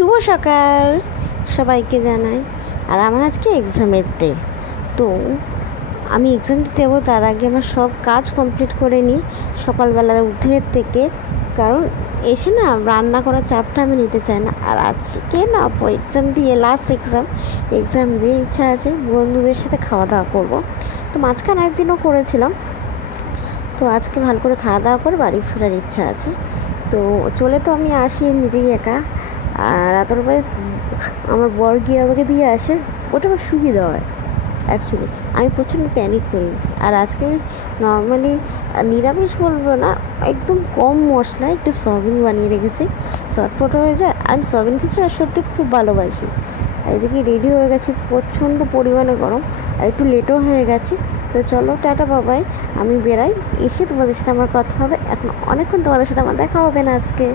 শুভ সকাল সবাইকে জানাই। আর আমার আজকে এক্সামের ডে, তো আমি এক্সাম দিতে যাবো তার আগে আমার সব কাজ কমপ্লিট করে নিই সকালবেলা উঠে থেকে, কারণ এসে না রান্না করার চাপটা আমি নিতে চাই না। আর আজকে না এক্সাম দিয়ে লাস্ট এক্সাম দিয়ে ইচ্ছা আছে বন্ধুদের সাথে খাওয়া দাওয়া করবো। তো মাঝখানে একদিনও করেছিলাম, তো আজকে ভালো করে খাওয়া দাওয়া করে বাড়ি ফেরার ইচ্ছা আছে। তো চলে তো আমি আসি নিজেই একা, আর আদারওয়াইজ আমার বর গিয়ে আমাকে দিয়ে আসে, ওটা আমার সুবিধা হয়। অ্যাকচুয়ালি আমি প্রচণ্ড প্যানিক করি। আর আজকে আমি নর্মালি নিরামিষ বলবো না, একদম কম মশলায় একটু সয়াবিন বানিয়ে রেখেছি, চটপট হয়ে যায়। আমি সয়াবিন খিচুড়ি সত্যি খুব ভালোবাসি। আর এদিকে রেডি হয়ে গেছি, প্রচণ্ড পরিমাণে গরম, আর একটু লেটও হয়ে গেছে। তো চলো টাটা বাবাই, আমি বেরাই, এসে তোমাদের সাথে আমার কথা হবে। এখন অনেকক্ষণ তোমাদের সাথে আমার দেখা হবে না আজকে।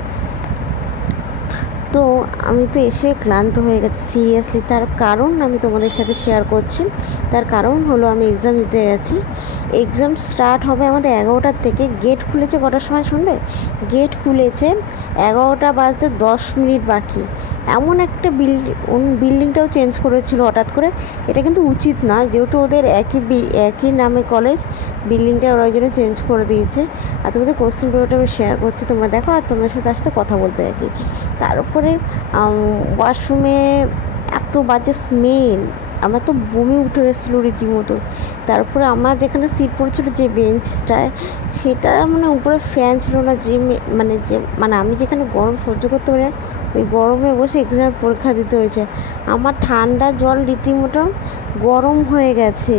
তো আমি তো এসে ক্লান্ত হয়ে গেছি সিরিয়াসলি, তার কারণ আমি তোমাদের সাথে শেয়ার করছি। তার কারণ হলো আমি এক্সাম দিতে গেছি। এক্সাম স্টার্ট হবে আমাদের 11টার থেকে। গেট খুলেছে কটার সময় শুনবে? গেট খুলেছে 11টা বাজতে 10 মিনিট বাকি। এমন একটা বিল্ডিংটাও চেঞ্জ করেছিল হঠাৎ করে। এটা কিন্তু উচিত না, যেহেতু ওদের একই নামে কলেজ, বিল্ডিংটা ওরা ওই জন্য চেঞ্জ করে দিয়েছে। আর তোমাদের কোশ্চেন পেপারটা আমি শেয়ার করছি, তোমরা দেখো আর তোমার সাথে তার সাথে কথা বলতে থাকি। তার উপরে ওয়াশরুমে এত বাজে স্মেল, আমার তো বমি উঠে এসেছিলো রীতিমতো। তারপরে আমার যেখানে সিট পড়েছিল যে বেঞ্চটায়, সেটা মানে উপরে ফ্যান ছিল না, মানে আমি যেখানে গরম সহ্য করতে পারি না, ওই গরমে বসে এক্সাম পরীক্ষা দিতে হয়েছে। আমার ঠান্ডা জল রীতিমতো গরম হয়ে গেছে,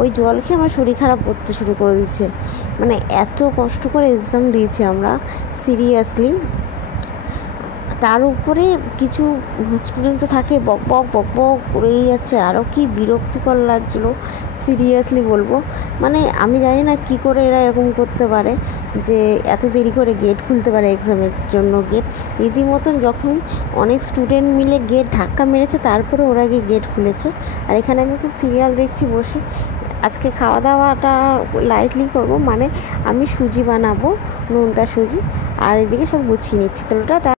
ওই জল খেয়ে আমার শরীর খারাপ করতে শুরু করে দিচ্ছে। মানে এত কষ্ট করে এক্সাম দিয়েছি আমরা সিরিয়াসলি। তার উপরে কিছু স্টুডেন্ট তো থাকে বক বক করেই যাচ্ছে, আরও কি বিরক্তিকর লাগছিলো সিরিয়াসলি বলবো। মানে আমি জানি না কি করে এরা এরকম করতে পারে যে এত দেরি করে গেট খুলতে পারে এক্সামের জন্য। গেট রীতিমতন যখন অনেক স্টুডেন্ট মিলে গেট ধাক্কা মেরেছে, তারপরে ওরা গিয়ে গেট খুলেছে। আর এখানে আমি একটু সিরিয়াল দেখছি বসে। আজকে খাওয়া দাওয়াটা লাইটলি করবো, মানে আমি সুজি বানাবো, নোনতা সুজি, আর এদিকে সব গুছিয়ে নিচ্ছি। তো টাটা।